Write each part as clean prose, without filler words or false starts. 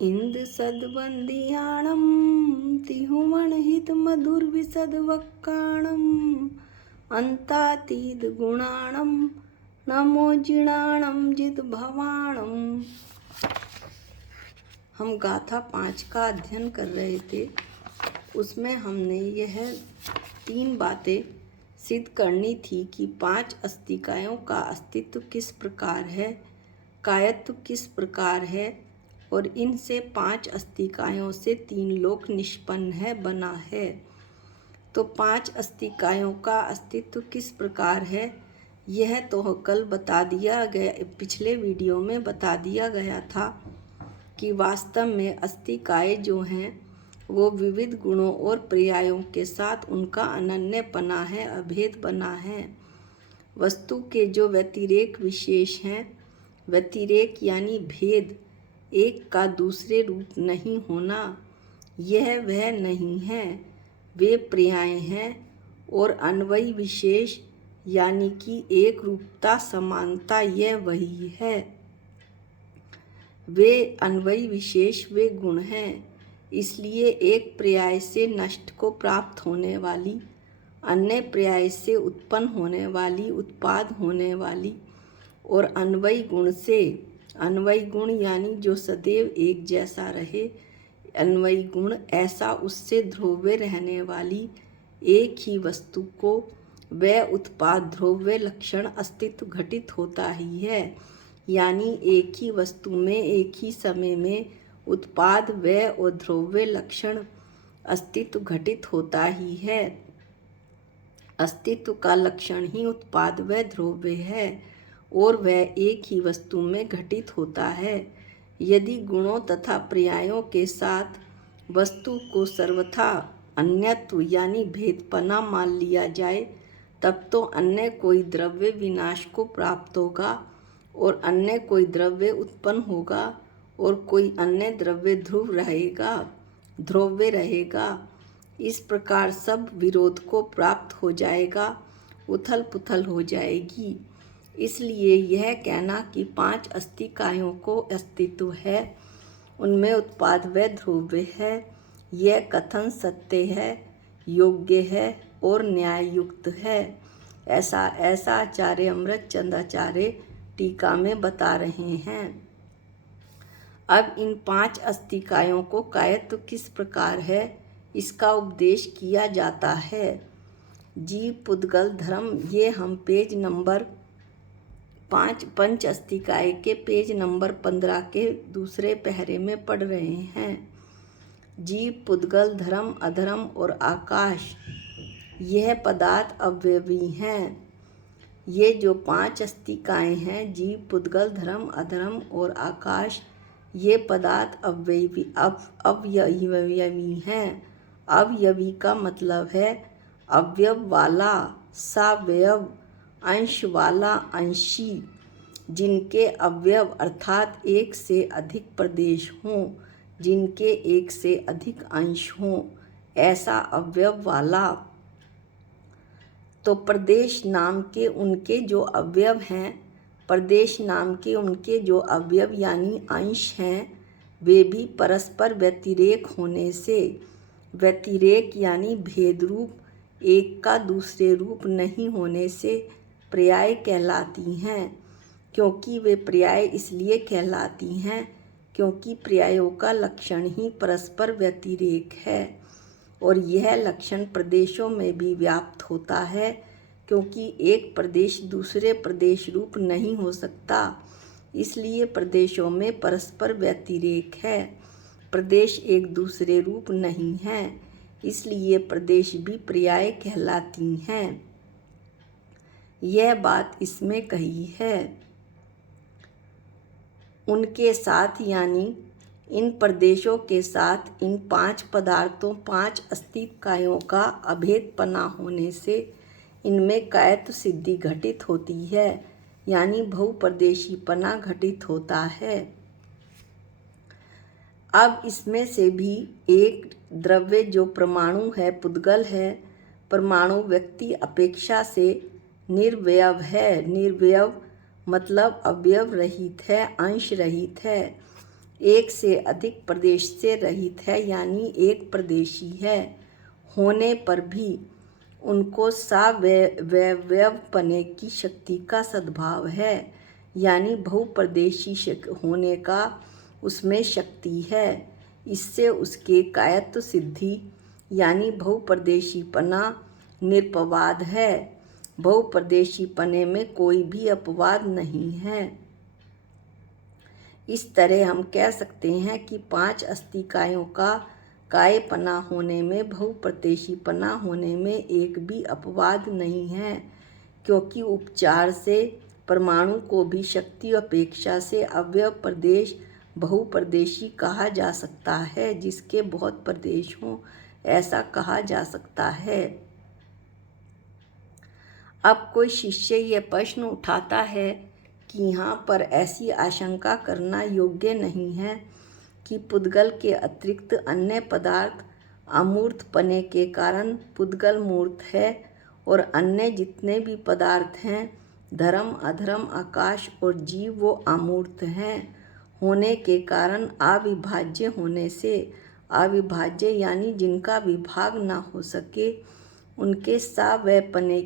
इंद सद्वंदियाणम तिहुमण हित मधुर विसद वक्काणम अंतातीत गुणाणम नमो जिणाणम जित भवाणम। हम गाथा 5 का अध्ययन कर रहे थे। उसमें हमने यह 3 बातें सिद्ध करनी थी कि 5 अस्तिकायों का अस्तित्व किस प्रकार है, कायत्व किस प्रकार है और इनसे 5 अस्तिकायों से 3 लोक निष्पन्न है बना है। तो 5 अस्तिकायों का अस्तित्व किस प्रकार है यह तो कल बता दिया गया, पिछले वीडियो में बता दिया गया था कि वास्तव में अस्तिकाएँ जो हैं वो विविध गुणों और पर्यायों के साथ उनका अनन्यपना है, अभेद बना है। वस्तु के जो व्यतिरेक विशेष हैं, व्यतिरेक यानी भेद, एक का दूसरे रूप नहीं होना, यह वह नहीं है, वे पर्याय हैं। और अन्वयी विशेष यानी कि एक रूपता समानता, यह वही है। वे अन्वयी विशेष वे गुण हैं। इसलिए एक पर्याय से नष्ट को प्राप्त होने वाली, अन्य पर्याय से उत्पन्न होने वाली, उत्पाद होने वाली और अन्वयी गुण से, अन्वयी गुण यानी जो सदैव एक जैसा रहे, अन्वयी गुण ऐसा उससे ध्रुव्य रहने वाली एक ही वस्तु को वह उत्पाद ध्रुव्य लक्षण अस्तित्व घटित होता ही है। यानी एक ही वस्तु में एक ही समय में उत्पाद वह और ध्रुव्य लक्षण अस्तित्व घटित होता ही है। अस्तित्व का लक्षण ही उत्पाद व ध्रुव्य है और वह एक ही वस्तु में घटित होता है। यदि गुणों तथा पर्यायों के साथ वस्तु को सर्वथा अन्यत्व यानी भेदपना मान लिया जाए, तब तो अन्य कोई द्रव्य विनाश को प्राप्त होगा और अन्य कोई द्रव्य उत्पन्न होगा और कोई अन्य द्रव्य ध्रुव्य रहेगा। इस प्रकार सब विरोध को प्राप्त हो जाएगा, उथल पुथल हो जाएगी। इसलिए यह कहना कि 5 अस्तिकायों को अस्तित्व है, उनमें उत्पाद व ध्रुव्य है, यह कथन सत्य है, योग्य है और न्याययुक्त है। ऐसा आचार्य अमृतचंद आचार्य टीका में बता रहे हैं। अब इन 5 अस्तिकायों को कायत्व किस प्रकार है इसका उपदेश किया जाता है। जीव पुद्गल धर्म, ये हम पेज नंबर 5 पंच अस्तिकाय के पेज नंबर 15 के दूसरे पहरे में पढ़ रहे हैं। जीव पुद्गल धर्म अधर्म और आकाश, यह पदार्थ अवयवी हैं। ये जो 5 अस्तिकाएँ हैं, जीव पुद्गल धर्म अधर्म और आकाश, ये पदार्थ अवयवी हैं। अवयवी का मतलब है अवयव वाला, सावयव, अंश वाला, अंशी, जिनके अवयव अर्थात एक से अधिक प्रदेश हों, जिनके एक से अधिक अंश हों, ऐसा अवयव वाला। तो प्रदेश नाम के उनके जो अवयव हैं, प्रदेश नाम के उनके जो अवयव यानी अंश हैं, वे भी परस्पर व्यतिरेक होने से, व्यतिरेक यानी भेद रूप, एक का दूसरे रूप नहीं होने से पर्याय कहलाती हैं। क्योंकि वे पर्याय इसलिए कहलाती हैं क्योंकि पर्यायों का लक्षण ही परस्पर व्यतिरेक है और यह लक्षण प्रदेशों में भी व्याप्त होता है, क्योंकि एक प्रदेश दूसरे प्रदेश रूप नहीं हो सकता, इसलिए प्रदेशों में परस्पर व्यतिरेक है। प्रदेश एक दूसरे रूप नहीं है, इसलिए प्रदेश भी पर्याय कहलाती हैं। यह बात इसमें कही है। उनके साथ यानी इन प्रदेशों के साथ इन 5 पदार्थों 5 अस्तिकायों का अभेदपना होने से इनमें कायत्व सिद्धि घटित होती है, यानी बहुप्रदेशीपना घटित होता है। अब इसमें से भी एक द्रव्य जो परमाणु है, पुद्गल है, परमाणु व्यक्ति अपेक्षा से निर्वयव है। निर्वयव मतलब अवयव रहित है, अंश रहित है। एक से अधिक प्रदेश से रहित है यानी एक प्रदेशी है होने पर भी उनको सावयवपने की शक्ति का सद्भाव है यानी बहुप्रदेशी होने का उसमें शक्ति है। इससे उसके कायत्व सिद्धि यानी बहुप्रदेशीपना निरपवाद है। बहुप्रदेशीपने में कोई भी अपवाद नहीं है। इस तरह हम कह सकते हैं कि 5 अस्थिकायों का कायपना होने में बहुप्रदेशीपना होने में एक भी अपवाद नहीं है, क्योंकि उपचार से परमाणु को भी शक्ति अपेक्षा से अवयव प्रदेश बहुप्रदेशी कहा जा सकता है। जिसके बहुत प्रदेश हों ऐसा कहा जा सकता है। अब कोई शिष्य यह प्रश्न उठाता है कि यहाँ पर ऐसी आशंका करना योग्य नहीं है कि पुद्गल के अतिरिक्त अन्य पदार्थ अमूर्तपने के कारण पुद्गल मूर्त है और अन्य जितने भी पदार्थ हैं धर्म अधर्म आकाश और जीव वो अमूर्त हैं होने के कारण अविभाज्य होने से अविभाज्य यानी जिनका विभाग ना हो सके उनके सावयपने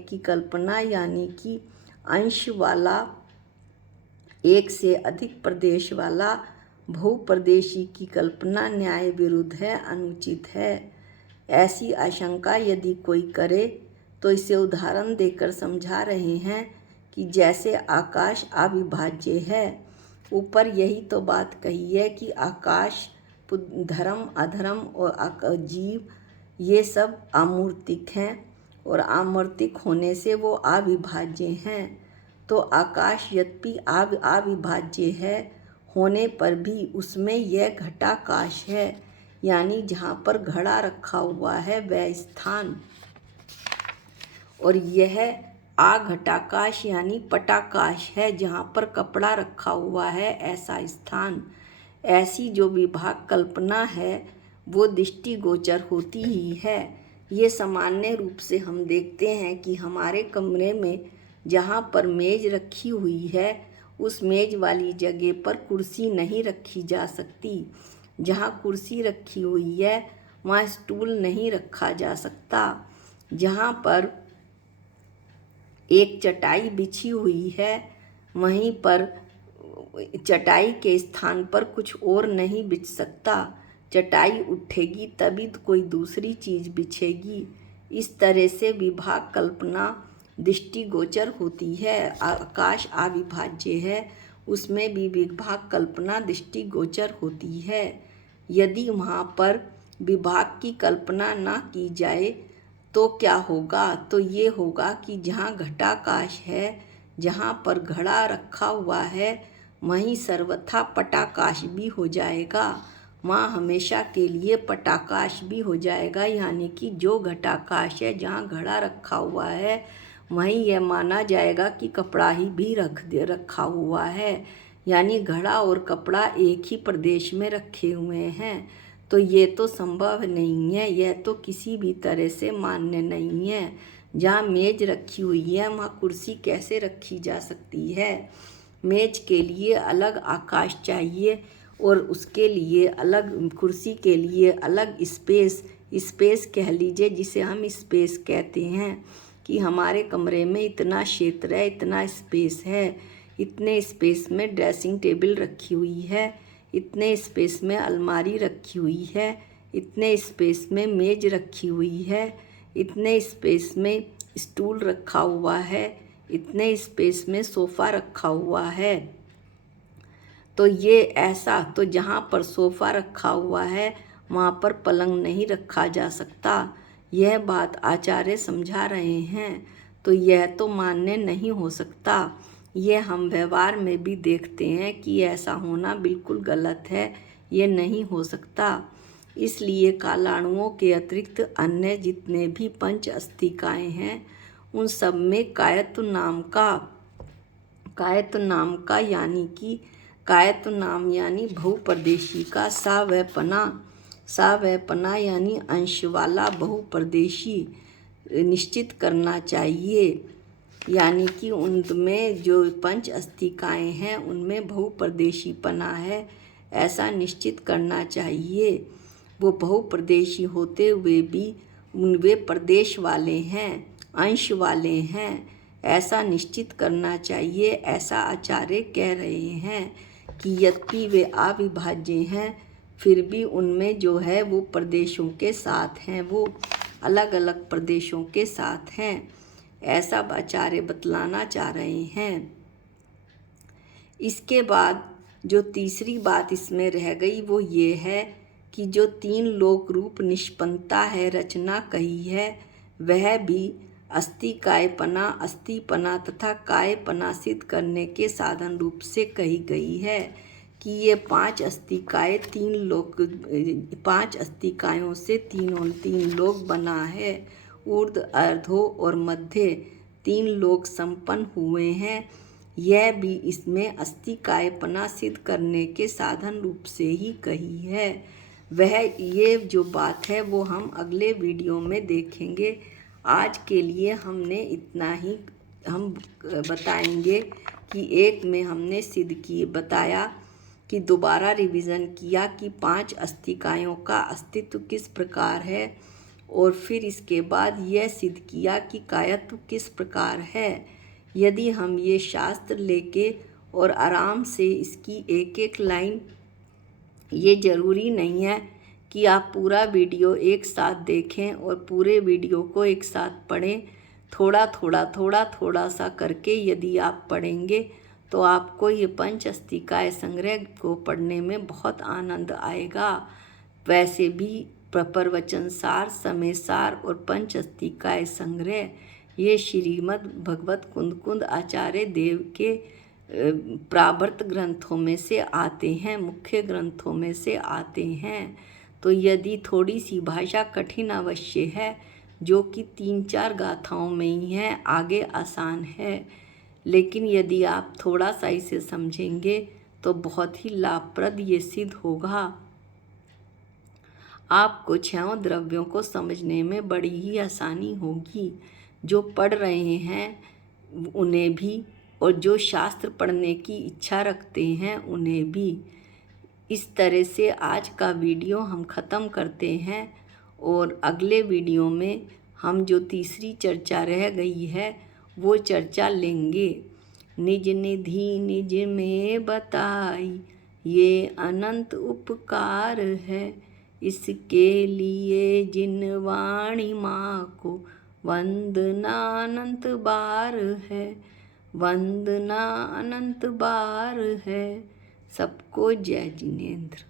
की कल्पना यानी कि अंश वाला एक से अधिक प्रदेश वाला बहुप्रदेशी की कल्पना न्याय विरुद्ध है, अनुचित है। ऐसी आशंका यदि कोई करे तो इसे उदाहरण देकर समझा रहे हैं कि जैसे आकाश अविभाज्य है। ऊपर यही तो बात कही है कि आकाश धर्म अधर्म और जीव ये सब अमूर्तिक हैं और अमूर्तिक होने से वो अविभाज्य हैं। तो आकाश यद्यपि अविभाज्य है होने पर भी उसमें यह घटाकाश है यानी जहाँ पर घड़ा रखा हुआ है वह स्थान, और यह आघटाकाश यानी पटाकाश है जहाँ पर कपड़ा रखा हुआ है ऐसा स्थान। ऐसी जो विभाग कल्पना है वो दृष्टिगोचर होती ही है। ये सामान्य रूप से हम देखते हैं कि हमारे कमरे में जहाँ पर मेज रखी हुई है उस मेज वाली जगह पर कुर्सी नहीं रखी जा सकती। जहाँ कुर्सी रखी हुई है वहाँ स्टूल नहीं रखा जा सकता। जहाँ पर एक चटाई बिछी हुई है वहीं पर चटाई के स्थान पर कुछ और नहीं बिछ सकता। चटाई उठेगी तभी तो कोई दूसरी चीज़ बिछेगी। इस तरह से विभाग कल्पना दृष्टिगोचर होती है। आकाश अविभाज्य है उसमें भी विभाग कल्पना दृष्टिगोचर होती है। यदि वहाँ पर विभाग की कल्पना ना की जाए तो क्या होगा? तो ये होगा कि जहाँ घटाकाश है, जहाँ पर घड़ा रखा हुआ है वहीं सर्वथा पटाकाश भी हो जाएगा। वहाँ हमेशा के लिए पटाकाश भी हो जाएगा यानी कि जो घटाकाश है जहाँ घड़ा रखा हुआ है वहीं यह माना जाएगा कि कपड़ा ही भी रखा हुआ है यानी घड़ा और कपड़ा एक ही प्रदेश में रखे हुए हैं। तो ये तो संभव नहीं है, यह तो किसी भी तरह से मान्य नहीं है। जहाँ मेज रखी हुई है वहाँ कुर्सी कैसे रखी जा सकती है? मेज के लिए अलग आकाश चाहिए और उसके लिए अलग, कुर्सी के लिए अलग स्पेस कह लीजिए, जिसे हम स्पेस कहते हैं कि हमारे कमरे में इतना क्षेत्र है, इतना स्पेस है। इतने स्पेस में ड्रेसिंग टेबल रखी हुई है, इतने स्पेस में अलमारी रखी हुई है, इतने स्पेस में मेज रखी हुई है, इतने स्पेस में स्टूल रखा हुआ है, इतने स्पेस में सोफ़ा रखा हुआ है। तो ये ऐसा, तो जहाँ पर सोफ़ा रखा हुआ है वहाँ पर पलंग नहीं रखा जा सकता। यह बात आचार्य समझा रहे हैं। तो यह तो मान्य नहीं हो सकता। यह हम व्यवहार में भी देखते हैं कि ऐसा होना बिल्कुल गलत है, ये नहीं हो सकता। इसलिए कालाणुओं के अतिरिक्त अन्य जितने भी पंच अस्थिकाएँ हैं उन सब में कायत्व नाम यानी बहुप्रदेशी का सावयपना यानी अंश वाला बहुप्रदेशी निश्चित करना चाहिए। यानी कि उनमें जो पंच अस्तिकाएँ हैं उनमें बहुप्रदेशीपना है, ऐसा निश्चित करना चाहिए। वो बहुप्रदेशी होते हुए भी वे प्रदेश वाले हैं, अंश वाले हैं, ऐसा निश्चित करना चाहिए। ऐसा आचार्य कह रहे हैं कि यद्यपि वे अविभाज्य हैं, फिर भी उनमें जो है वो प्रदेशों के साथ हैं, वो अलग अलग प्रदेशों के साथ हैं, ऐसा आचार्य बतलाना चाह रहे हैं। इसके बाद जो तीसरी बात इसमें रह गई वो ये है कि जो 3 लोक रूप निष्पन्नता है रचना कही है, वह भी अस्थि कायपना, अस्थिपना तथा कायपना सिद्ध करने के साधन रूप से कही गई है कि ये 5 अस्तिकाएँ 5 अस्तिकायों से 3 लोक बना है। ऊर्ध्व, अर्धो और मध्य 3 लोक संपन्न हुए हैं। यह भी इसमें अस्थि कायपना सिद्ध करने के साधन रूप से ही कही है। ये जो बात है वो हम अगले वीडियो में देखेंगे। आज के लिए हमने इतना ही हम बताएंगे कि एक में हमने बताया कि दोबारा रिवीजन किया कि 5 अस्तिकायों का अस्तित्व किस प्रकार है, और फिर इसके बाद यह सिद्ध किया कि कायत्व किस प्रकार है। यदि हम ये शास्त्र लेके और आराम से इसकी एक एक लाइन, ये ज़रूरी नहीं है कि आप पूरा वीडियो एक साथ देखें और पूरे वीडियो को एक साथ पढ़ें। थोड़ा थोड़ा सा करके यदि आप पढ़ेंगे तो आपको ये पंच अस्तिकाय संग्रह को पढ़ने में बहुत आनंद आएगा। वैसे भी प्रवचन सार, समय सार और पंच अस्तिकाय संग्रह ये श्रीमद् भगवत कुंद आचार्य देव के प्रावर्त ग्रंथों में से आते हैं, मुख्य ग्रंथों में से आते हैं। तो यदि थोड़ी सी भाषा कठिन अवश्य है, जो कि 3-4 गाथाओं में ही है, आगे आसान है, लेकिन यदि आप थोड़ा सा इसे समझेंगे तो बहुत ही लाभप्रद ये सिद्ध होगा। आपको 6 द्रव्यों को समझने में बड़ी ही आसानी होगी, जो पढ़ रहे हैं उन्हें भी और जो शास्त्र पढ़ने की इच्छा रखते हैं उन्हें भी। इस तरह से आज का वीडियो हम ख़त्म करते हैं और अगले वीडियो में हम जो तीसरी चर्चा रह गई है वो चर्चा लेंगे। निज निधि निज में बताई ये अनंत उपकार है, इसके लिए जिन वाणी माँ को वंदना अनंत बार है, वंदना अनंत बार है। सबको जय जिनेंद्र।